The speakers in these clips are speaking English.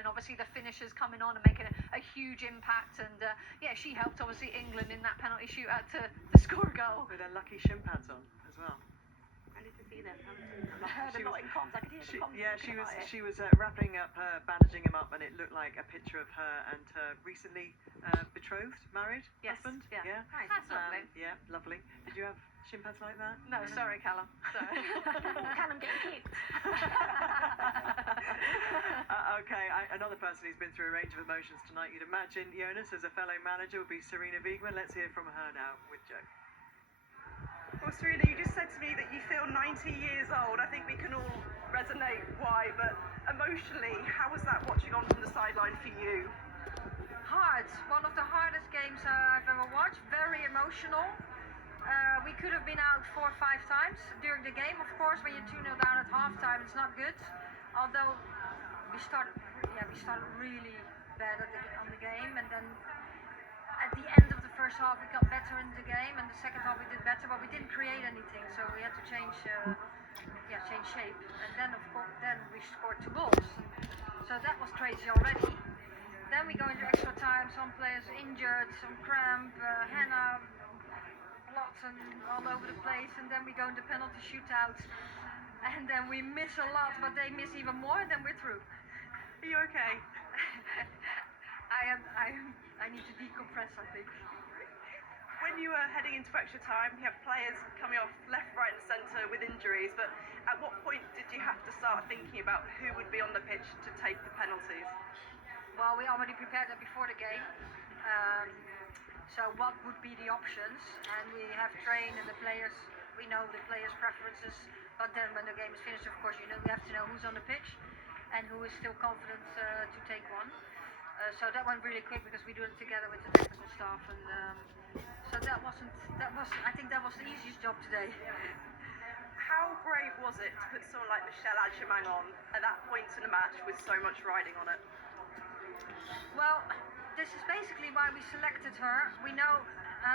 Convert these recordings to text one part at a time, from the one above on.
and obviously the finishers coming on and making a huge impact. And she helped obviously England in that penalty shootout to score a goal. With her lucky shin pads on as well. I need to see them. I heard a lot in comms. I could hear the comms. Yeah, she was wrapping up her, bandaging him up, and it looked like a picture of her and her recently betrothed, married husband. Yeah. Nice. That's lovely. Yeah, lovely. Did you have shin pads like that? No, sorry, Callum. Sorry. Callum getting kicked. Okay, another person who's been through a range of emotions tonight, you'd imagine, Jonas, as a fellow manager, would be Serena Wiegmann. Let's hear from her now with Joe. Well, Serena, you just said to me that you feel 90 years old. I think we can all resonate why, but emotionally, how was that watching on from the sideline for you? Hard. One of the hardest games I've ever watched. Very emotional. We could have been out 4 or 5 times during the game. Of course, when you're 2-0 down at halftime, it's not good. Although we started really bad on the game, and then at the end of the first half we got better in the game, and the second half we did better, but we didn't create anything, so we had to change shape. And then of course, we scored 2 goals, so that was crazy already. Then we go into extra time. Some players injured, some cramp, Hannah, blood and all over the place, and then we go into penalty shootouts, and then we miss a lot, but they miss even more, and then we're through. Are you okay? I need to decompress, I think. When you were heading into extra time, you have players coming off left, right and centre with injuries, but at what point did you have to start thinking about who would be on the pitch to take the penalties? Well, we already prepared that before the game. So what would be the options? And we have trained and we know the players' preferences, but then when the game is finished, of course, we have to know who's on the pitch and who is still confident to take one. So that went really quick because we do it together with the technical staff, and so I think that was the easiest job today. How brave was it to put someone like Michelle Adjemang on at that point in the match with so much riding on it? Well, this is basically why we selected her. We know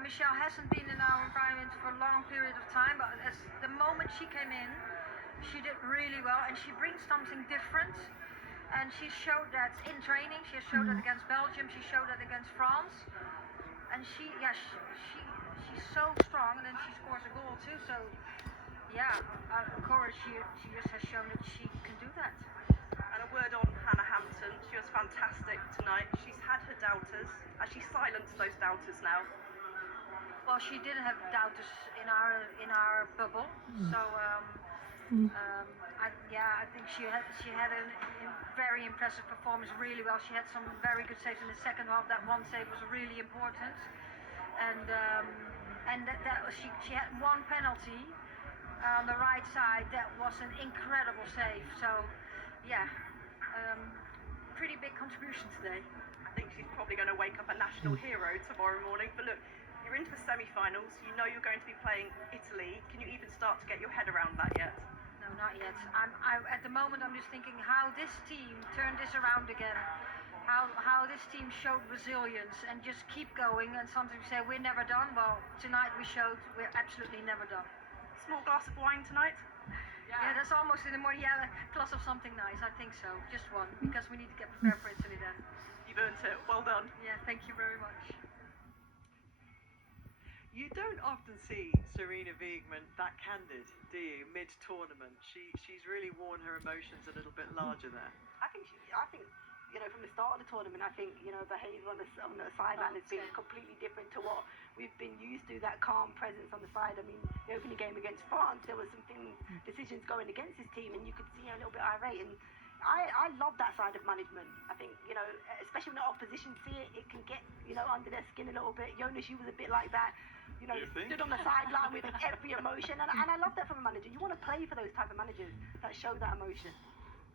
Michelle hasn't been in our environment for a long period of time, but as the moment she came in, she did really well, and she brings something different. And she showed that in training. She showed that against Belgium. She showed that against France. And she's so strong, and then she scores a goal too. So yeah, of course she just has shown that she can do that. And a word on Hannah Hampton. She was fantastic tonight. She's had her doubters. Has she silenced those doubters now? Well, she didn't have doubters in our bubble. So I think she had a very impressive performance, really well. She had some very good saves in the second half. That one save was really important, and she had one penalty on the right side that was an incredible save. So yeah, pretty big contribution today. I think she's probably going to wake up a national hero tomorrow morning. But look, you're into the semi-finals. You know you're going to be playing Italy. Can you even start to get your head around that yet? No, not yet. At the moment, I'm just thinking how this team turned this around again. How this team showed resilience and just keep going. And sometimes we say we're never done. Well, tonight we showed we're absolutely never done. Small glass of wine tonight? Yeah, that's almost in the morning. Yeah, a glass of something nice. I think so. Just one, because we need to get prepared for Italy then. You've earned it. Well done. Yeah, thank you very much. You don't often see Serena Wiegmann that candid, do you? Mid-tournament, she's really worn her emotions a little bit larger there. I think from the start of the tournament, I think behaviour on the sideline has been completely different to what we've been used to. That calm presence on the side. I mean, the opening game against France, there were some decisions going against his team, and you could see her a little bit irate. And I love that side of management. I think especially when the opposition see it, it can get under their skin a little bit. Jonas, you was a bit like that. Stood on the sideline with every emotion, and I love that from a manager. You want to play for those type of managers that show that emotion.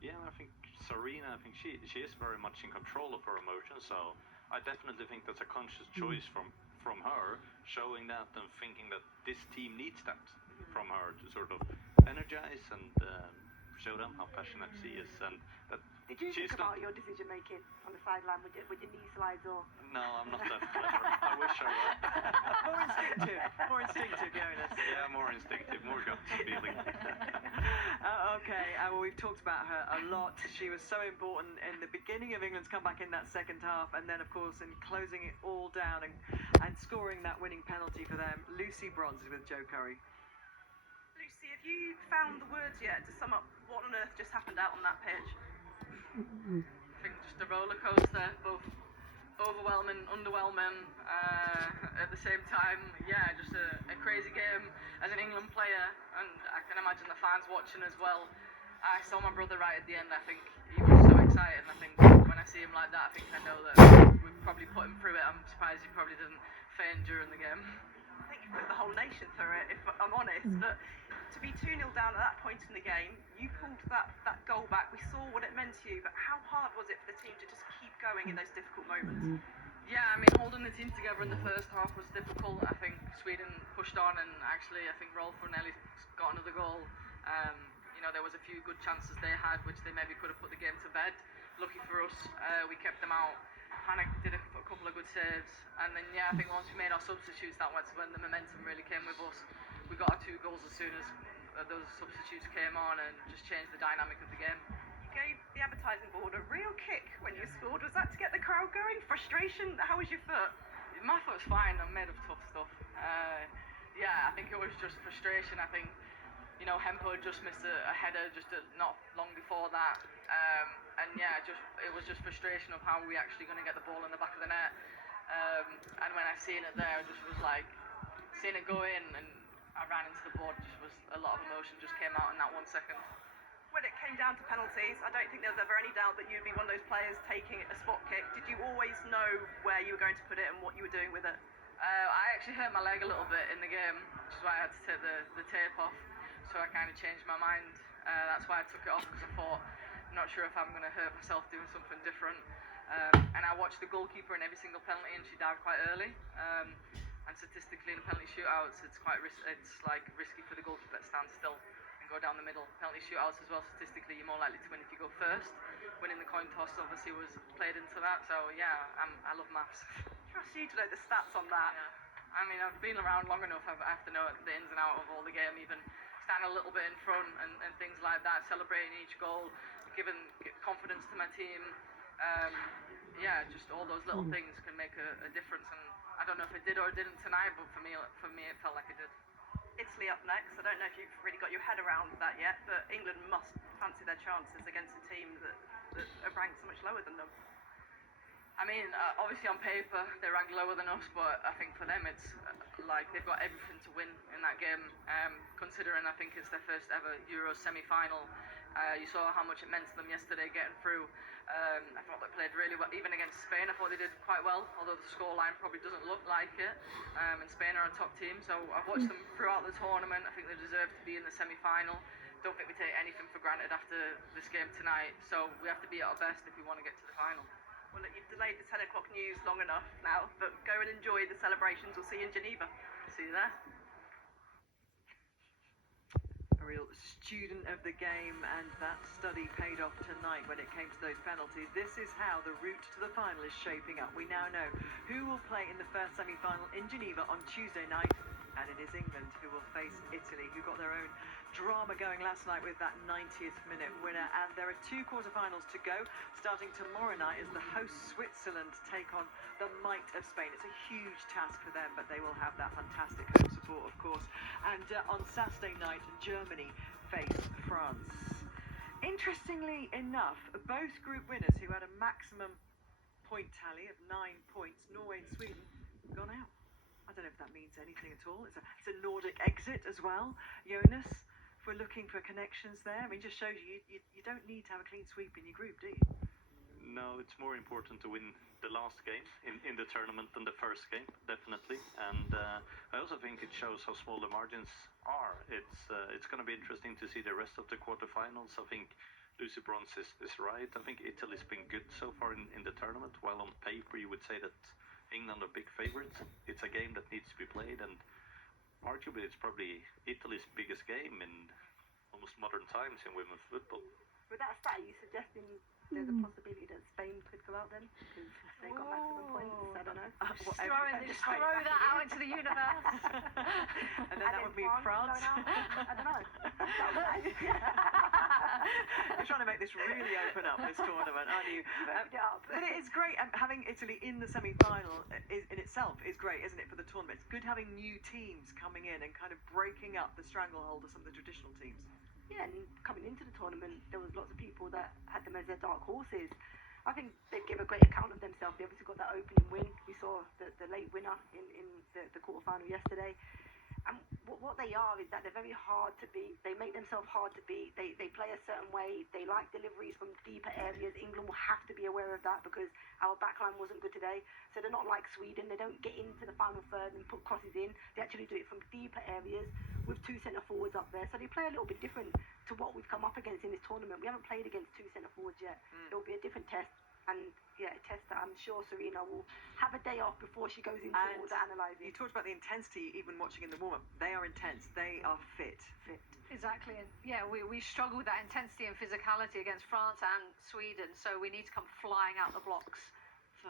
Yeah, I think Serena, she is very much in control of her emotions, so I definitely think that's a conscious choice from her, showing that and thinking that this team needs that from her to sort of energize and show them how passionate she is, and that Did you She's think about your decision making on the sideline with your knee slides or? No, I'm not that clever. I wish I were. More instinctive, Jonas. Yeah, more instinctive, more gut feeling. Okay, well, we've talked about her a lot. She was so important in the beginning of England's comeback in that second half, and then, of course, in closing it all down and scoring that winning penalty for them. Lucy Bronze is with Joe Curry. Lucy, have you found the words yet to sum up what on earth just happened out on that pitch? I think just a roller coaster, both overwhelming, underwhelming at the same time. Yeah, just a crazy game as an England player, and I can imagine the fans watching as well. I saw my brother right at the end. I think he was so excited, and I think when I see him like that, I think I know that we've probably put him through it. I'm surprised he probably didn't faint during the game. I think you put the whole nation through it, if I'm honest. But to be 2-0 down at that point in the game, you pulled that goal back. We saw what it meant to you, but how hard was it for the team to just keep going in those difficult moments? Yeah, I mean, holding the team together in the first half was difficult. I think Sweden pushed on, and actually, I think Rolf and Ellie got another goal. There was a few good chances they had, which they maybe could have put the game to bed. Lucky for us, we kept them out. Hannah did a couple of good saves, and then I think once we made our substitutes, that was when the momentum really came with us. We got our 2 goals as soon as those substitutes came on, and just changed the dynamic of the game. You gave the advertising board a real kick when you scored. Was that to get the crowd going? Frustration? How was your foot? My foot's fine. I'm made of tough stuff. I think it was just frustration. I think Hempo just missed a header not long before that. It was just frustration of how we actually going to get the ball in the back of the net. And when I seen it there, I just was like, seeing it go in, and I ran into the board. Just was a lot of emotion just came out in that 1 second. When it came down to penalties, I don't think there was ever any doubt that you'd be one of those players taking a spot kick. Did you always know where you were going to put it and what you were doing with it? I actually hurt my leg a little bit in the game, which is why I had to take the tape off. So I kind of changed my mind. That's why I took it off, because I thought, I'm not sure if I'm going to hurt myself doing something different. And I watched the goalkeeper in every single penalty, and she dived quite early. And statistically, in the penalty shootouts, it's risky for the goalkeeper to stand still and go down the middle. Penalty shootouts as well, statistically, you're more likely to win if you go first. Winning the coin toss obviously was played into that. So I love maths. Trust you to know the stats on that. Yeah. I mean, I've been around long enough. I have to know the ins and outs of all the game, even stand a little bit in front and things like that, celebrating each goal, giving confidence to my team. Just all those little things can make a difference, and I don't know if it did or it didn't tonight, but for me it felt like it did. Italy up next. I don't know if you've really got your head around that yet, but England must fancy their chances against a team that are ranked so much lower than them. I mean, obviously on paper they're ranked lower than us, but I think for them it's like they've got everything to win in that game. Considering I think it's their first ever Euro semi-final. You saw how much it meant to them yesterday getting through. I thought they played really well, even against Spain. I thought they did quite well, although the scoreline probably doesn't look like it. And Spain are a top team, so I've watched them throughout the tournament. I think they deserve to be in the semi-final. Don't think we take anything for granted after this game tonight, so we have to be at our best if we want to get to the final. Well, look, you've delayed the 10 o'clock news long enough now, but go and enjoy the celebrations. We'll see you in Geneva. See you there. A real student of the game, and that study paid off tonight when it came to those penalties. This is how the route to the final is shaping up. We now know who will play in the first semi-final in Geneva on Tuesday night, and it is England who will face Italy, who got their own drama going last night with that 90th minute winner. And there are 2 quarterfinals to go. Starting tomorrow night as the host Switzerland take on the might of Spain. It's a huge task for them, but they will have that fantastic home support, of course. And on Saturday night, Germany face France. Interestingly enough, both group winners who had a maximum point tally of 9 points, Norway and Sweden, gone out. I don't know if that means anything at all. It's a Nordic exit as well. Jonas, if we're looking for connections there, I mean, just shows you don't need to have a clean sweep in your group, do you? No, it's more important to win the last game in the tournament than the first game, definitely. And I also think it shows how small the margins are. It's going to be interesting to see the rest of the quarterfinals. I think Lucy Bronze is right. I think Italy's been good so far in the tournament, while on paper you would say that England are big favourites. It's a game that needs to be played, and arguably it's probably Italy's biggest game in almost modern times in women's football. With that stat, are you suggesting there's a possibility that Spain could go out then because they got maximum points. I don't know. Just throw that out into the universe. And then that would be France. Going out? I don't know. That was nice. You're trying to make this really open up, this tournament, aren't you? Opened it up. But it is great. Having Italy in the semi-final in itself is great, isn't it, for the tournament? It's good having new teams coming in and kind of breaking up the stranglehold of some of the traditional teams. Yeah, and coming into the tournament, there was lots of people that had them as their dark horses. I think they give a great account of themselves. They obviously got that opening win. We saw the late winner in the quarterfinal yesterday. And what they are is that they're very hard to beat. They make themselves hard to beat. They play a certain way. They like deliveries from deeper areas. England will have to be aware of that because our backline wasn't good today. So they're not like Sweden. They don't get into the final third and put crosses in. They actually do it from deeper areas with two centre forwards up there. So they play a little bit different to what we've come up against in this tournament. We haven't played against two centre forwards yet. It'll be a different test. And yeah, a test that I'm sure Serena will have a day off before she goes into all the analysing. You talked about the intensity even watching in the warm-up. They are intense. They are fit. Exactly, and yeah, we struggle with that intensity and physicality against France and Sweden, so we need to come flying out the blocks for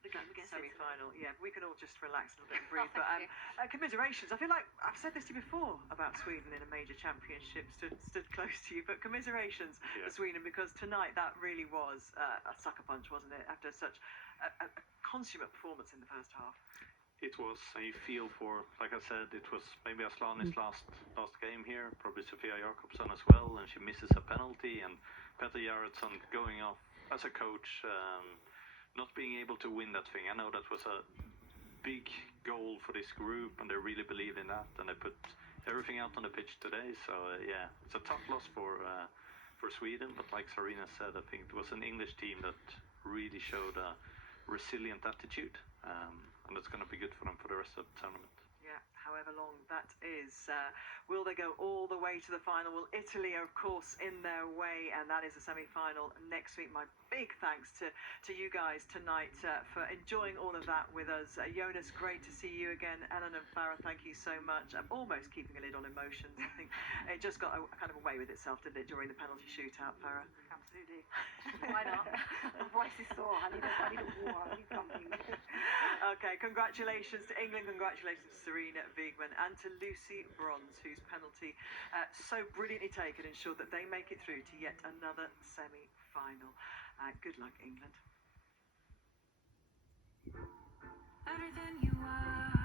the game against Semi-final, yeah. We can all just relax a little bit and breathe. Oh, But commiserations. I feel like I've said this to you before about Sweden in a major championship, stood close to you. But commiserations for Sweden because tonight that really was a sucker punch, wasn't it? After such a consummate performance in the first half. It was, and you feel for, like I said, it was maybe Aslani's last game here, probably Sofia Jakobsson as well, and she misses a penalty, and Petter Gerhardsson going off as a coach, not being able to win that thing. I know that was a big goal for this group, and they really believe in that, and they put everything out on the pitch today. So yeah, it's a tough loss for Sweden, but like Sarina said, I think it was an English team that really showed a resilient attitude, and that's going to be good for them for the rest of the tournament. Yeah, however long that is. Will they go all the way to the final? Well, Italy are, of course, in their way, and that is the semi-final next week. My big thanks to you guys tonight for enjoying all of that with us. Jonas, great to see you again. Ellen and Farah, thank you so much. I'm almost keeping a lid on emotions. I think it just got kind of away with itself, didn't it, during the penalty shootout, Farah? Absolutely. Why not? My voice is sore. I need a water. I need something. Okay, congratulations to England, congratulations to Serena Wiegmann and to Lucy Bronze, whose penalty so brilliantly taken ensured that they make it through to yet another semi-final. Good luck, England. Everything you are.